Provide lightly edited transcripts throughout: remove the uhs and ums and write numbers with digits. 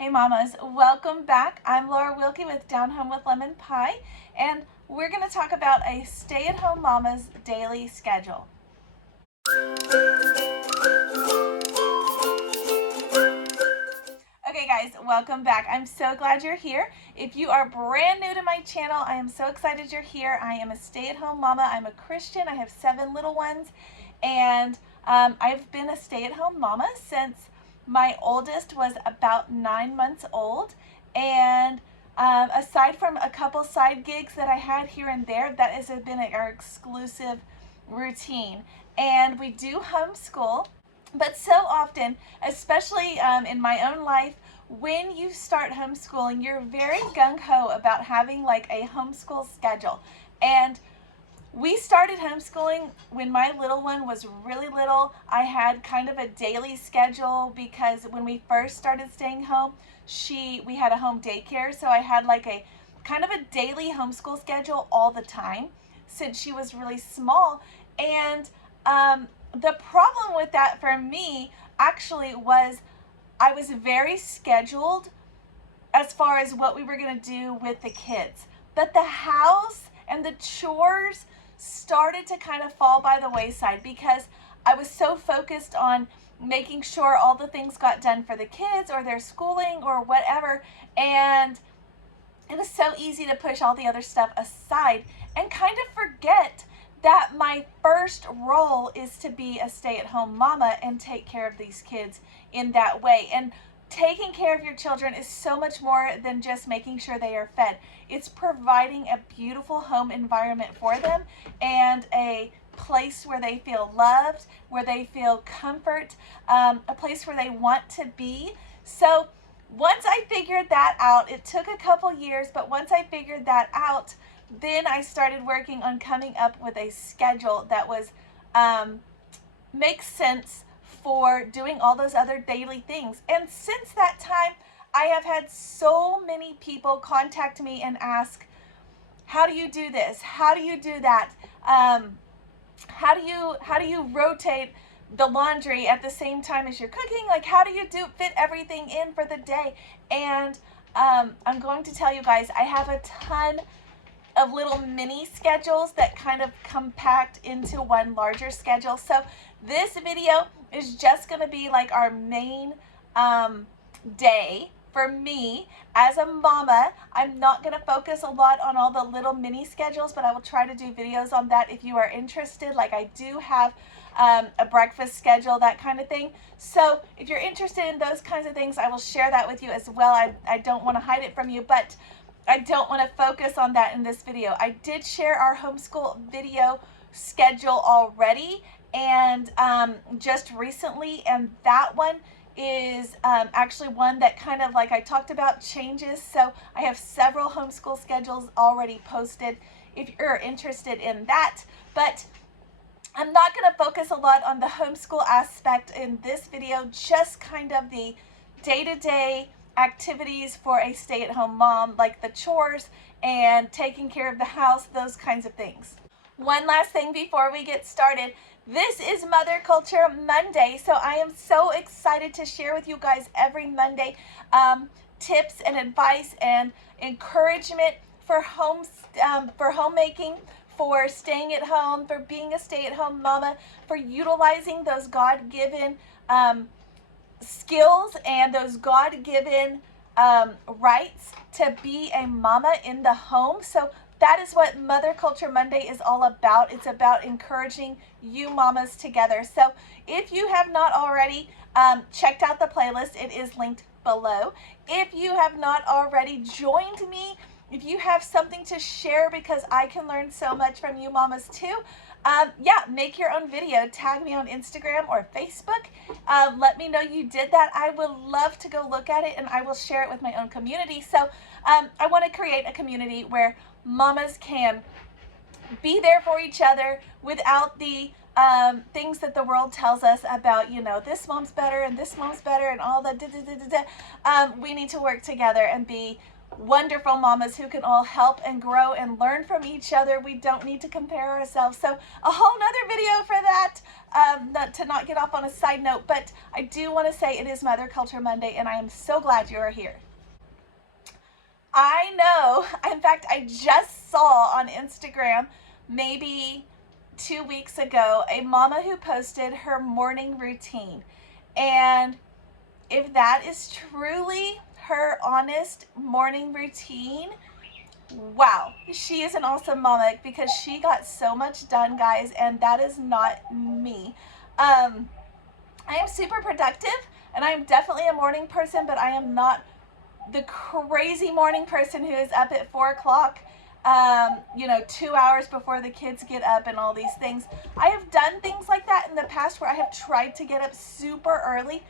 Hey mamas, welcome back. I'm Laura Wilkie with Down Home with Lemon Pie, and we're going to talk about a stay-at-home mama's daily schedule. Okay guys, welcome back. I'm so glad you're here. If you are brand new to my channel, I am so excited you're here. I am a stay-at-home mama. I'm a Christian. I have 7 little ones, and I've been a stay-at-home mama since my oldest was about 9 months old, and aside from a couple side gigs that I had here and there, that has been our exclusive routine. And we do homeschool, but so often, especially in my own life, when you start homeschooling, you're very gung-ho about having like a homeschool schedule. And we started homeschooling when my little one was really little. I had kind of a daily schedule because when we first started staying home, we had a home daycare, so I had like a kind of a daily homeschool schedule all the time since she was really small. And the problem with that for me actually was I was very scheduled as far as what we were going to do with the kids, but the house and the chores started to kind of fall by the wayside because I was so focused on making sure all the things got done for the kids or their schooling or whatever, and it was so easy to push all the other stuff aside and kind of forget that my first role is to be a stay-at-home mama and take care of these kids in that way. And taking care of your children is so much more than just making sure they are fed. It's providing a beautiful home environment for them and a place where they feel loved, where they feel comfort, a place where they want to be. So once I figured that out, it took a couple years, but once I figured that out, then I started working on coming up with a schedule that was makes sense for doing all those other daily things. And since that time, I have had so many people contact me and ask, how do you do this? How do you do that? How do you rotate the laundry at the same time as you're cooking? Like, how do you fit everything in for the day? And I'm going to tell you guys, I have a ton of little mini schedules that kind of compact into one larger schedule. So this video is just going to be like our main day for me as a mama. I'm not going to focus a lot on all the little mini schedules, but I will try to do videos on that if you are interested. Like, I do have a breakfast schedule, that kind of thing. So if you're interested in those kinds of things, I will share that with you as well. I don't want to hide it from you, but I don't want to focus on that in this video. I did share our homeschool video schedule already, and just recently, and that one is actually one that kind of, like I talked about, changes. So I have several homeschool schedules already posted if you're interested in that, but I'm not going to focus a lot on the homeschool aspect in this video, just kind of the day-to-day activities for a stay-at-home mom, like the chores and taking care of the house, those kinds of things. One last thing before we get started. This is Mother Culture Monday, so I am so excited to share with you guys every Monday tips and advice and encouragement for homemaking, for staying at home, for being a stay-at-home mama, for utilizing those God-given skills and those God-given rights to be a mama in the home. So that is what Mother Culture Monday is all about. It's about encouraging you mamas together. So if you have not already checked out the playlist, it is linked below. If you have not already joined me, if you have something to share, because I can learn so much from you mamas too, yeah, make your own video. Tag me on Instagram or Facebook. Let me know you did that. I would love to go look at it, and I will share it with my own community. So I want to create a community where mamas can be there for each other without the things that the world tells us about, you know, this mom's better and this mom's better and all that. We need to work together and be wonderful mamas who can all help and grow and learn from each other. We don't need to compare ourselves. So a whole nother video for that, to not get off on a side note, but I do want to say it is Mother Culture Monday, and I am so glad you are here. I know, in fact, I just saw on Instagram maybe 2 weeks ago a mama who posted her morning routine, and if that is truly her honest morning routine, wow, she is an awesome mama, because she got so much done, guys, and that is not me. I am super productive, and I am definitely a morning person, but I am not the crazy morning person who is up at 4 o'clock, 2 hours before the kids get up and all these things. I have done things like that in the past where I have tried to get up super early,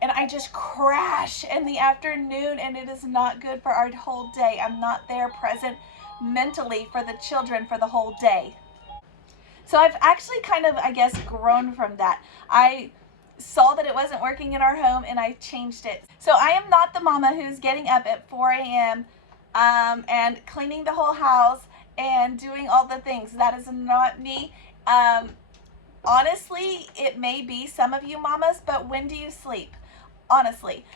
and I just crash in the afternoon, and it is not good for our whole day. I'm not there present mentally for the children for the whole day. So I've actually kind of, I guess, grown from that. I saw that it wasn't working in our home, and I changed it. So I am not the mama who's getting up at 4 a.m. And cleaning the whole house and doing all the things. That is not me. Honestly, it may be some of you mamas, but when do you sleep? Honestly,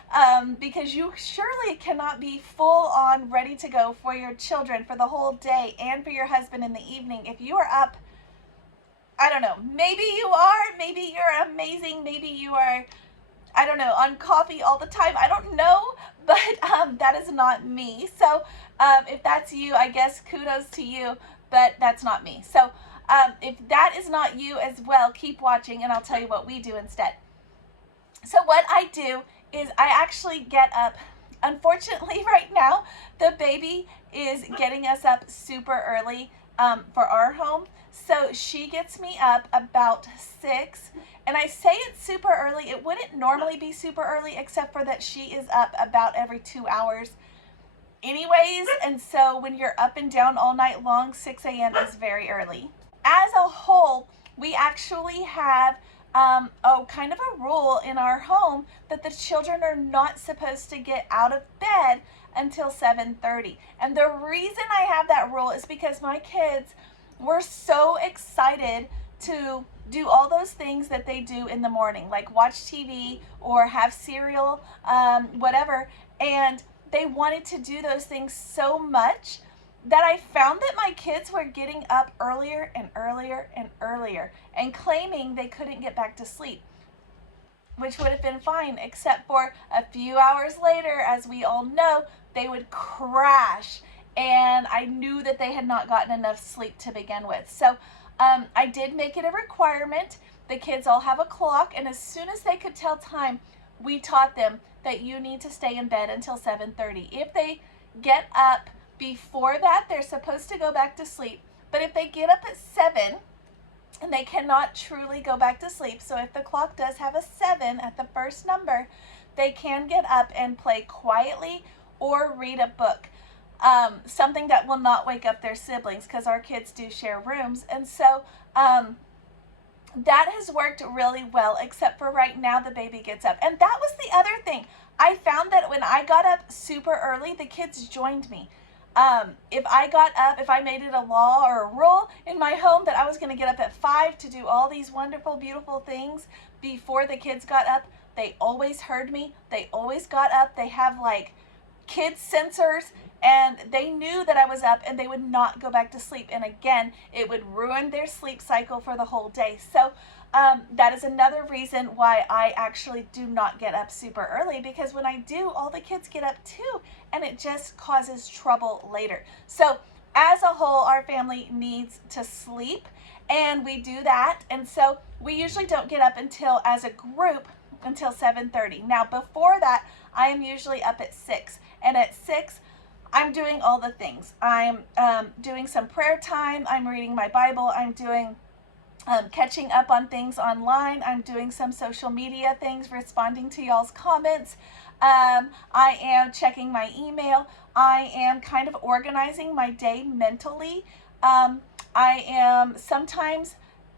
because you surely cannot be full on ready to go for your children for the whole day and for your husband in the evening. If you are up, I don't know, maybe you are, maybe you're amazing, maybe you are, I don't know, on coffee all the time, I don't know, but that is not me. So if that's you, I guess kudos to you, but that's not me. So if that is not you as well, keep watching, and I'll tell you what we do instead. So what I do is I actually get up. Unfortunately, right now, the baby is getting us up super early for our home. So she gets me up about 6. And I say it's super early. It wouldn't normally be super early, except for that she is up about every 2 hours anyways. And so when you're up and down all night long, 6 a.m. is very early. As a whole, we actually have kind of a rule in our home that the children are not supposed to get out of bed until 7:30. And the reason I have that rule is because my kids were so excited to do all those things that they do in the morning, like watch TV or have cereal, whatever. And they wanted to do those things so much that I found that my kids were getting up earlier and earlier and earlier and claiming they couldn't get back to sleep, which would have been fine, except for a few hours later, as we all know, they would crash, and I knew that they had not gotten enough sleep to begin with. So I did make it a requirement. The kids all have a clock, and as soon as they could tell time, we taught them that you need to stay in bed until 7:30. If they get up before that, they're supposed to go back to sleep. But if they get up at 7 and they cannot truly go back to sleep, so if the clock does have a 7 at the first number, they can get up and play quietly or read a book. Something that will not wake up their siblings, because our kids do share rooms. And so that has worked really well, except for right now the baby gets up. And that was the other thing. I found that when I got up super early, the kids joined me. If I got up, if I made it a law or a rule in my home that I was going to get up at 5 to do all these wonderful, beautiful things before the kids got up, they always heard me. They always got up. They have like kids sensors, and they knew that I was up, and they would not go back to sleep. And again, it would ruin their sleep cycle for the whole day. So that is another reason why I actually do not get up super early, because when I do, all the kids get up too, and it just causes trouble later. So as a whole, our family needs to sleep, and we do that. And so we usually don't get up until, as a group, until 7:30. Now before that, I am usually up at 6, and at 6 I'm doing all the things. I'm doing some prayer time, I'm reading my Bible, I'm doing catching up on things online, I'm doing some social media things, responding to y'all's comments, I am checking my email, I am kind of organizing my day mentally, I am sometimes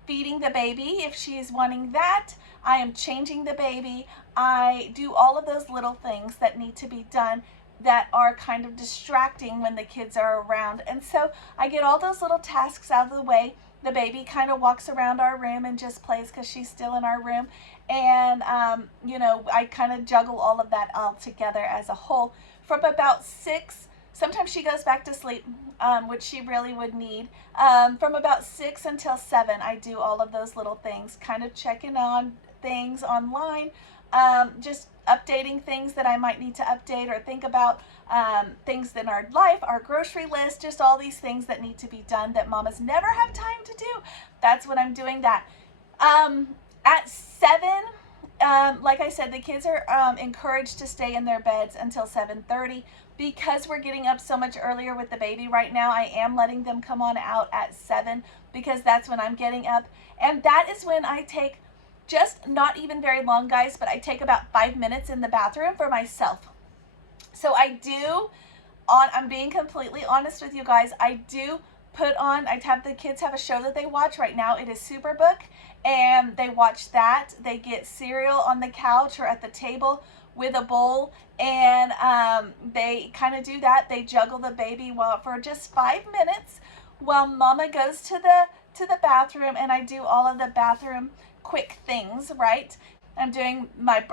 feeding the baby if she's wanting that, I am changing the baby, I do all of those little things that need to be done that are kind of distracting when the kids are around. And so I get all those little tasks out of the way. The baby kind of walks around our room and just plays because she's still in our room. And, I kind of juggle all of that all together as a whole. From about 6, sometimes she goes back to sleep, which she really would need. From about 6 until 7, I do all of those little things, kind of checking on things online, just updating things that I might need to update or think about, things in our life, our grocery list, just all these things that need to be done that mamas never have time to do. That's when I'm doing that. At 7, like I said, the kids are encouraged to stay in their beds until 7:30. Because we're getting up so much earlier with the baby right now, I am letting them come on out at 7 because that's when I'm getting up. And that is when I take, just not even very long, guys, but I take about 5 minutes in the bathroom for myself. So I'm being completely honest with you guys, I do I have the kids have a show that they watch right now. It is Superbook, and they watch that. They get cereal on the couch or at the table with a bowl, and they kind of do that. They juggle the baby for just 5 minutes while mama goes to the bathroom, and I do all of the bathroom quick things, right? I'm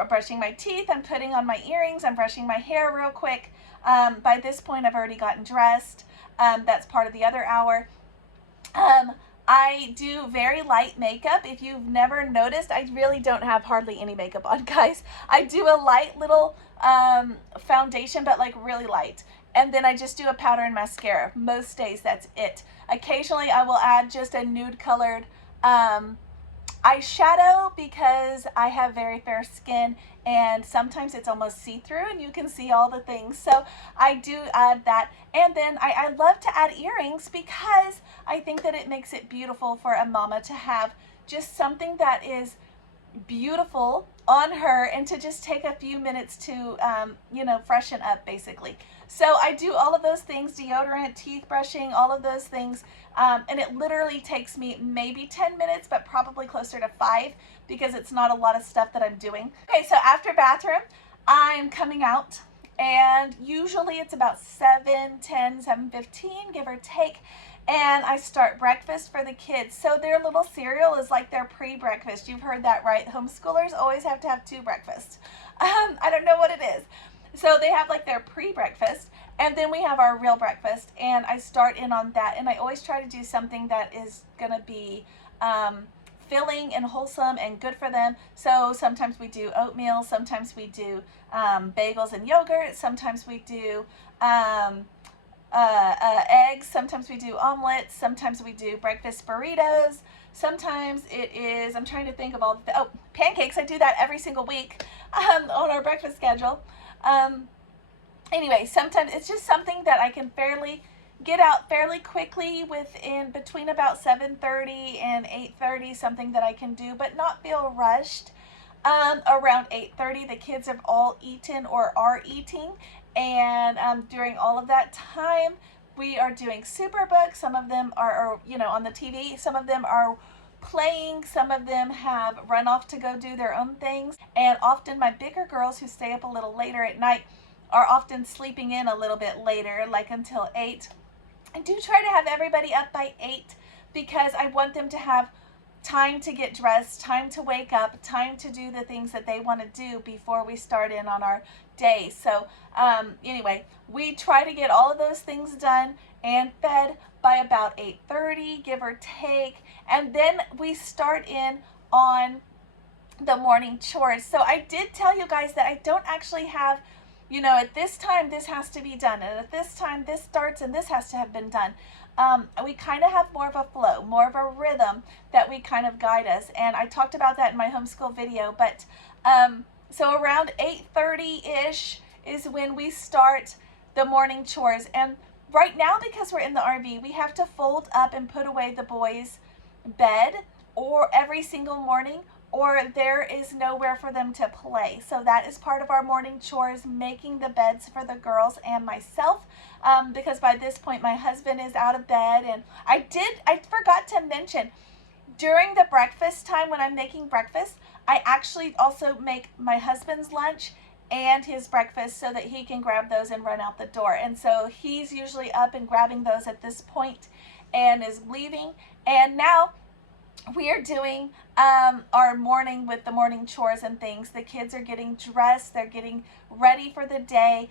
brushing my teeth, I'm putting on my earrings, I'm brushing my hair real quick. By this point, I've already gotten dressed. That's part of the other hour. I do very light makeup. If you've never noticed, I really don't have hardly any makeup on, guys. I do a light little foundation, but like really light. And then I just do a powder and mascara. Most days, that's it. Occasionally, I will add just a nude colored eyeshadow because I have very fair skin, and sometimes it's almost see-through and you can see all the things. So I do add that. And then I love to add earrings because I think that it makes it beautiful for a mama to have just something that is beautiful on her and to just take a few minutes to, freshen up basically. So I do all of those things, deodorant, teeth brushing, all of those things. And it literally takes me maybe 10 minutes, but probably closer to 5 because it's not a lot of stuff that I'm doing. Okay, so after bathroom, I'm coming out, and usually it's about 7:10, 7:15, give or take. And I start breakfast for the kids. So their little cereal is like their pre-breakfast. You've heard that, right? Homeschoolers always have to have 2 breakfasts. I don't know what it is. So they have like their pre-breakfast, and then we have our real breakfast, and I start in on that. And I always try to do something that is gonna be filling and wholesome and good for them. So sometimes we do oatmeal, sometimes we do bagels and yogurt, sometimes we do eggs, sometimes we do omelets, sometimes we do breakfast burritos, sometimes it is, I'm trying to think of all the, pancakes. I do that every single week on our breakfast schedule. Anyway, sometimes it's just something that I can get out fairly quickly between about 7:30 and 8:30, something that I can do but not feel rushed. Around 8:30, the kids have all eaten or are eating, and during all of that time, we are doing Superbook. Some of them are on the TV. Some of them are playing. Some of them have run off to go do their own things. And often my bigger girls who stay up a little later at night are often sleeping in a little bit later, like until 8. I do try to have everybody up by 8 because I want them to have time to get dressed, time to wake up, time to do the things that they want to do before we start in on our day. So anyway, we try to get all of those things done and fed by about 8:30, give or take, and then we start in on the morning chores. So I did tell you guys that I don't actually have, at this time this has to be done, and at this time this starts and this has to have been done. We kind of have more of a flow, more of a rhythm that we kind of guide us, and I talked about that in my homeschool video. But so around 8:30-ish is when we start the morning chores. And right now, because we're in the RV, we have to fold up and put away the boys' bed or every single morning, or there is nowhere for them to play. So that is part of our morning chores, making the beds for the girls and myself, because by this point my husband is out of bed. And I forgot to mention, during the breakfast time when I'm making breakfast, I actually also make my husband's lunch and his breakfast so that he can grab those and run out the door. And so he's usually up and grabbing those at this point and is leaving. And now we are doing our morning with the morning chores and things. The kids are getting dressed, they're getting ready for the day.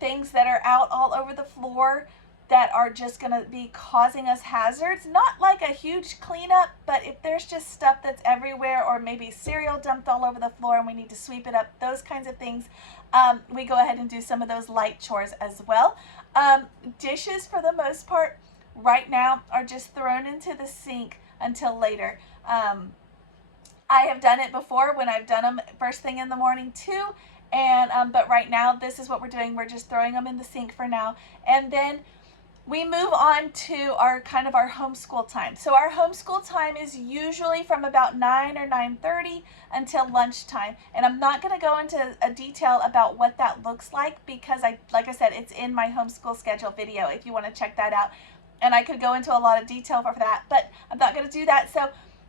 Things that are out all over the floor that are just going to be causing us hazards. Not like a huge cleanup, but if there's just stuff that's everywhere, or maybe cereal dumped all over the floor and we need to sweep it up, those kinds of things, we go ahead and do some of those light chores as well. Dishes, for the most part, right now are just thrown into the sink until later. I have done it before when I've done them first thing in the morning too, and but right now this is what we're doing. We're just throwing them in the sink for now, and then we move on to our kind of our homeschool time. So our homeschool time is usually from about 9 or 9:30 until lunchtime. And I'm not going to go into a detail about what that looks like because like I said, it's in my homeschool schedule video if you want to check that out. And I could go into a lot of detail for that, but I'm not going to do that. So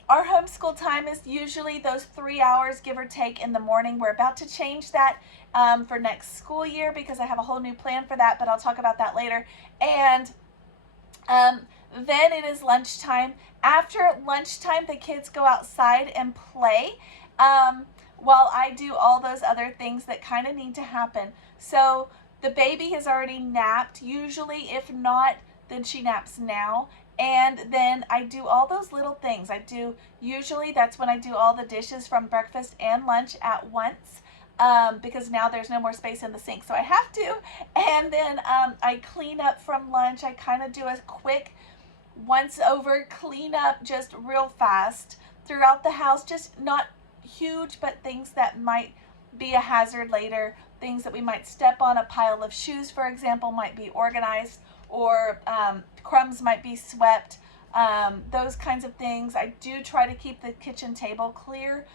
our homeschool time is usually those 3 hours, give or take, in the morning. We're about to change that for next school year because I have a whole new plan for that, but I'll talk about that later. And then it is lunchtime. After lunchtime, the kids go outside and play while I do all those other things that kind of need to happen. So the baby has already napped. Usually, if not, then she naps now. And then I do all those little things. Usually that's when I do all the dishes from breakfast and lunch at once. Because now there's no more space in the sink, so I have to. And then I clean up from lunch. I kind of do a quick once over clean up, just real fast throughout the house. Just not huge, but things that might be a hazard later. Things that we might step on. A pile of shoes, for example, might be organized, or crumbs might be swept. Those kinds of things. I do try to keep the kitchen table clear.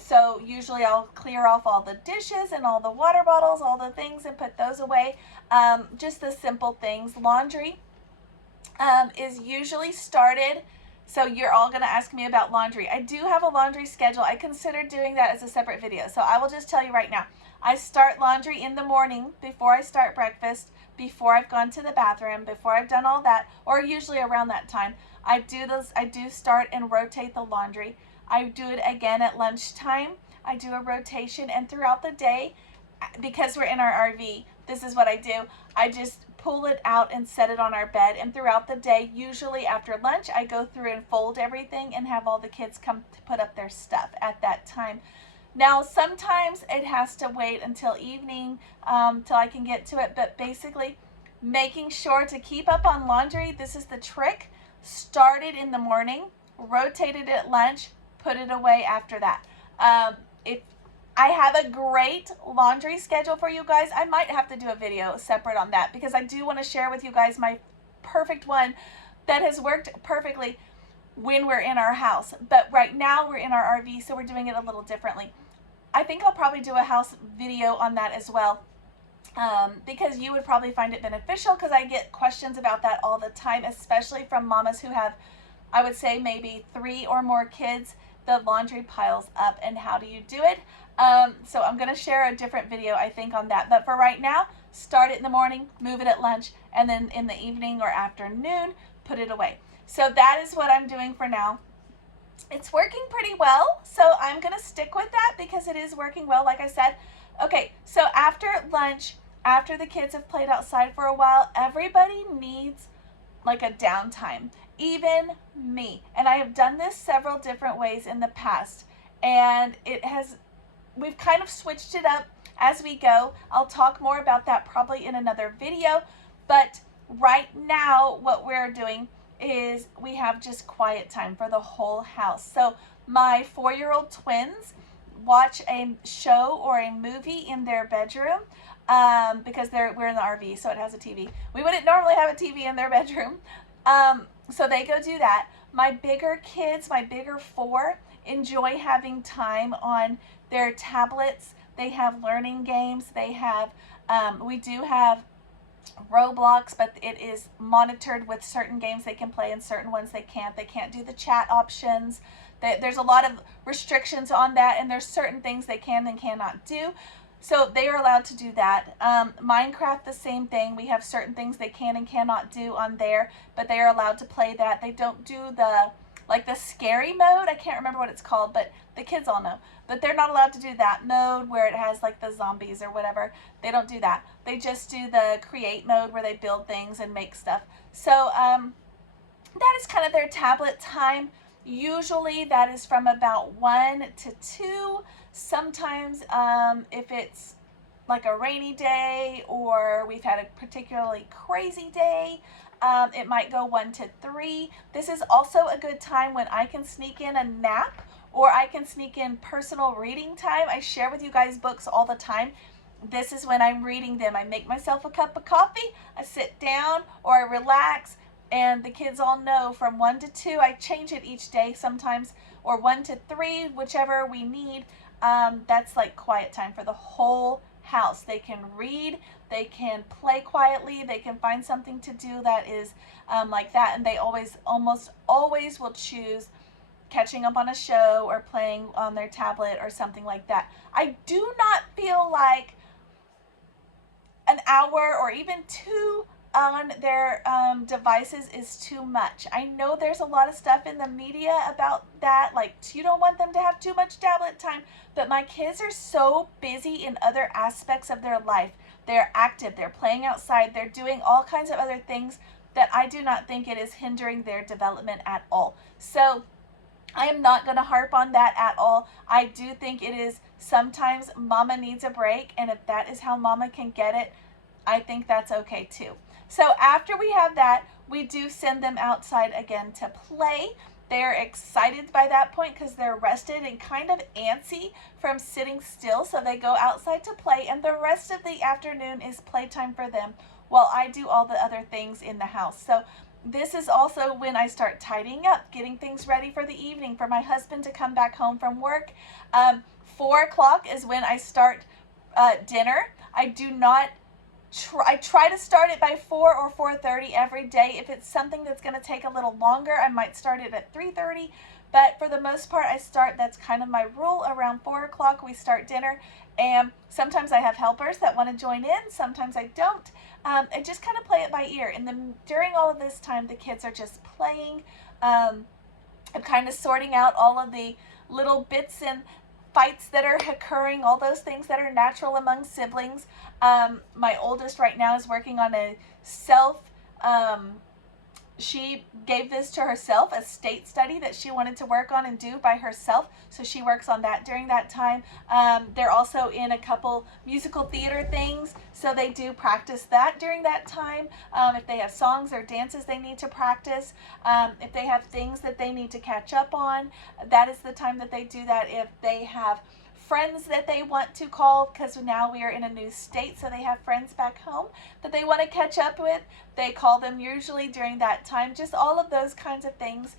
So usually I'll clear off all the dishes and all the water bottles, all the things, and put those away. Just the simple things. Laundry is usually started. So you're all going to ask me about laundry. I do have a laundry schedule. I consider doing that as a separate video. So I will just tell you right now. I start laundry in the morning before I start breakfast, before I've gone to the bathroom, before I've done all that, or usually around that time. I do start and rotate the laundry. I do it again at lunchtime. I do a rotation, and throughout the day, because we're in our RV, this is what I do. I just pull it out and set it on our bed, and throughout the day, usually after lunch, I go through and fold everything and have all the kids come to put up their stuff at that time. Now, sometimes it has to wait until evening till I can get to it, but basically making sure to keep up on laundry, this is the trick. Start it in the morning, rotate it at lunch, put it away after that. If I have a great laundry schedule for you guys, I might have to do a video separate on that because I do want to share with you guys my perfect one that has worked perfectly when we're in our house. But right now we're in our RV, so we're doing it a little differently. I think I'll probably do a house video on that as well because you would probably find it beneficial because I get questions about that all the time, especially from mamas who have, I would say, maybe 3 or more kids. The laundry piles up, and how do you do it? So I'm going to share a different video, I think, on that. But for right now, start it in the morning, move it at lunch, and then in the evening or afternoon, put it away. So that is what I'm doing for now. It's working pretty well, so I'm going to stick with that because it is working well, like I said. Okay, so after lunch, after the kids have played outside for a while, everybody needs like a downtime. Even me. And I have done this several different ways in the past. And we've kind of switched it up as we go. I'll talk more about that probably in another video. But right now, what we're doing is we have just quiet time for the whole house. So my 4-year-old twins watch a show or a movie in their bedroom because we're in the RV, so it has a TV. We wouldn't normally have a TV in their bedroom. So they go do that. My bigger kids, my bigger 4, enjoy having time on their tablets. They have learning games. They have, we do have Roblox, but it is monitored with certain games they can play and certain ones they can't. They can't do the chat options. There's a lot of restrictions on that, and there's certain things they can and cannot do. So they are allowed to do that. Minecraft, the same thing. We have certain things they can and cannot do on there, but they are allowed to play that. They don't do the, like the scary mode. I can't remember what it's called, but the kids all know. But they're not allowed to do that mode where it has like the zombies or whatever. They don't do that. They just do the create mode where they build things and make stuff. So that is kind of their tablet time. Usually that is from about 1 to 2. Sometimes if it's like a rainy day or we've had a particularly crazy day, it might go 1 to 3. This is also a good time when I can sneak in a nap or I can sneak in personal reading time. I share with you guys books all the time. This is when I'm reading them. I make myself a cup of coffee, I sit down or I relax, and the kids all know from 1 to 2, I change it each day sometimes, or 1 to 3, whichever we need. That's like quiet time for the whole house. They can read, they can play quietly, they can find something to do that is like that, and they almost always will choose catching up on a show or playing on their tablet or something like that. I do not feel like an hour or even 2 on their devices is too much. I know there's a lot of stuff in the media about that, like you don't want them to have too much tablet time, but my kids are so busy in other aspects of their life. They're active, they're playing outside, they're doing all kinds of other things that I do not think it is hindering their development at all. So I am not going to harp on that at all. I do think it is sometimes mama needs a break, and if that is how mama can get it, I think that's okay too. So after we have that, we do send them outside again to play. They're excited by that point because they're rested and kind of antsy from sitting still. So they go outside to play, and the rest of the afternoon is playtime for them while I do all the other things in the house. So this is also when I start tidying up, getting things ready for the evening for my husband to come back home from work. 4 o'clock is when I start dinner. I try to start it by 4 or 4:30 every day. If it's something that's going to take a little longer, I might start it at 3:30. But for the most part, that's kind of my rule. Around 4 o'clock, we start dinner. And sometimes I have helpers that want to join in. Sometimes I don't. I just kind of play it by ear. And during all of this time, the kids are just playing. I'm kind of sorting out all of the little bits and fights that are occurring, all those things that are natural among siblings. My oldest right now is working on a she gave this to herself, a state study that she wanted to work on and do by herself. So she works on that during that time. They're also in a couple musical theater things, so they do practice that during that time. If they have songs or dances they need to practice, if they have things that they need to catch up on, that is the time that they do that. If they have friends that they want to call, because now we are in a new state, so they have friends back home that they want to catch up with, they call them usually during that time. Just all of those kinds of things.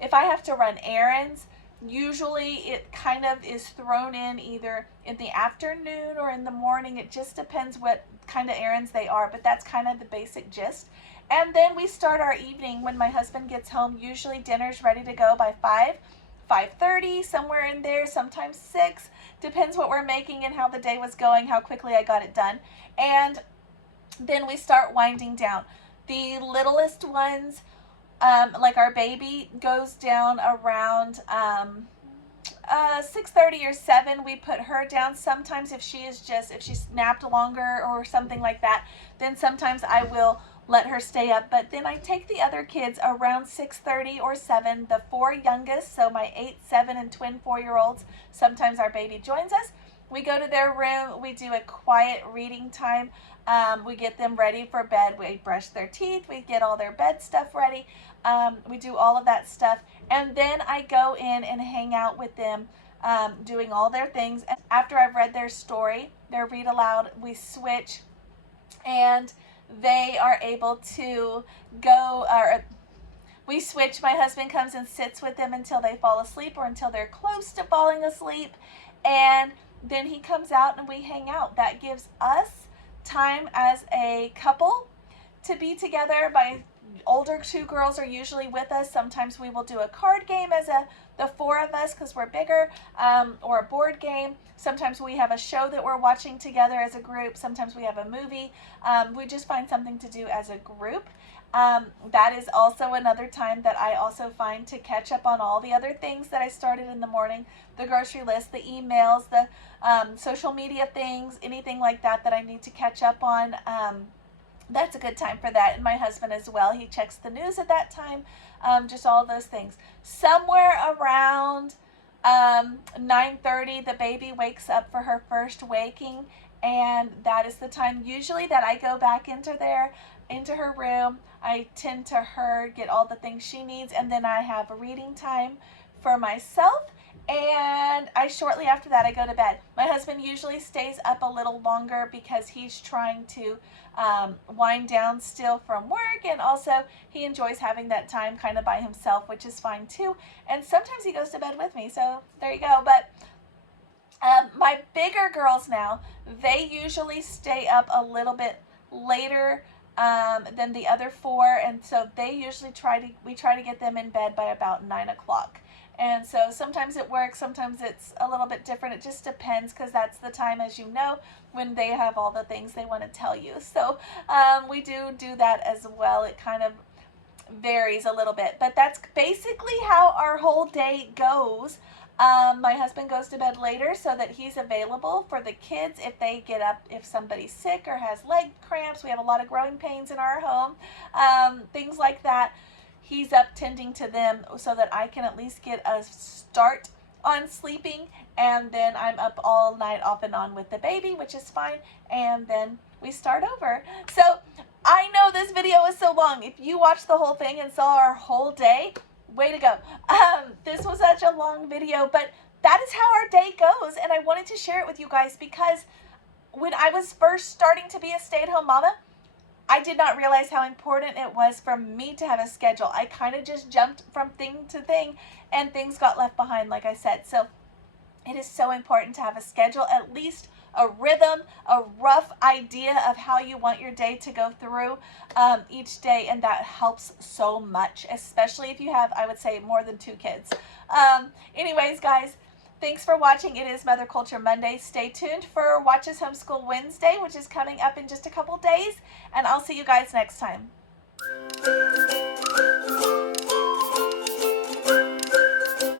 If I have to run errands, usually it kind of is thrown in either in the afternoon or in the morning. It just depends what kind of errands they are, but that's kind of the basic gist. And then we start our evening when my husband gets home. Usually dinner's ready to go by 5:30, somewhere in there, sometimes 6. Depends what we're making and how the day was going, how quickly I got it done. And then we start winding down. The littlest ones, like our baby, goes down around 6:30 or 7. We put her down. Sometimes if she's napped longer or something like that, then sometimes I will let her stay up. But then I take the other kids around 6:30 or 7, the 4 youngest, so my 8, 7, and twin 4-year-olds. Sometimes our baby joins us. We go to their room. We do a quiet reading time. We get them ready for bed. We brush their teeth. We get all their bed stuff ready. We do all of that stuff. And then I go in and hang out with them, doing all their things. And after I've read their story, their read aloud, we switch, and they are able to go, or we switch. My husband comes and sits with them until they fall asleep or until they're close to falling asleep. And then he comes out and we hang out. That gives us time as a couple to be together. My older two girls are usually with us. Sometimes we will do a card game as the four of us because we're bigger, or a board game. Sometimes we have a show that we're watching together as a group. Sometimes we have a movie. We just find something to do as a group. That is also another time that I also find to catch up on all the other things that I started in the morning, the grocery list, the emails, the social media things, anything like that that I need to catch up on. That's a good time for that. And my husband as well, he checks the news at that time, just all those things. Somewhere around 9:30, the baby wakes up for her first waking, and that is the time usually that I go back into her room. I tend to her, get all the things she needs, and then I have a reading time for myself, and shortly after that I go to bed. My husband usually stays up a little longer because he's trying to wind down still from work, and also he enjoys having that time kind of by himself, which is fine too. And sometimes he goes to bed with me, so there you go. But my bigger girls now, they usually stay up a little bit later than the other four, and so they usually we try to get them in bed by about 9 o'clock. And so sometimes it works, sometimes it's a little bit different. It just depends, because that's the time, as you know, when they have all the things they want to tell you. So we do that as well. It kind of varies a little bit, but that's basically how our whole day goes. My husband goes to bed later so that he's available for the kids if they get up, if somebody's sick or has leg cramps. We have a lot of growing pains in our home, things like that. He's up tending to them so that I can at least get a start on sleeping, and then I'm up all night off and on with the baby, which is fine, and then we start over. So I know this video is so long. If you watched the whole thing and saw our whole day, way to go. This was such a long video, but that is how our day goes, and I wanted to share it with you guys because when I was first starting to be a stay-at-home mama, I did not realize how important it was for me to have a schedule. I kind of just jumped from thing to thing, and things got left behind, like I said. So it is so important to have a schedule, at least a rhythm, a rough idea of how you want your day to go through each day, and that helps so much, especially if you have, I would say, more than 2 kids. Anyways, guys, thanks for watching. It is Mother Culture Monday. Stay tuned for Watches Homeschool Wednesday, which is coming up in just a couple days, and I'll see you guys next time.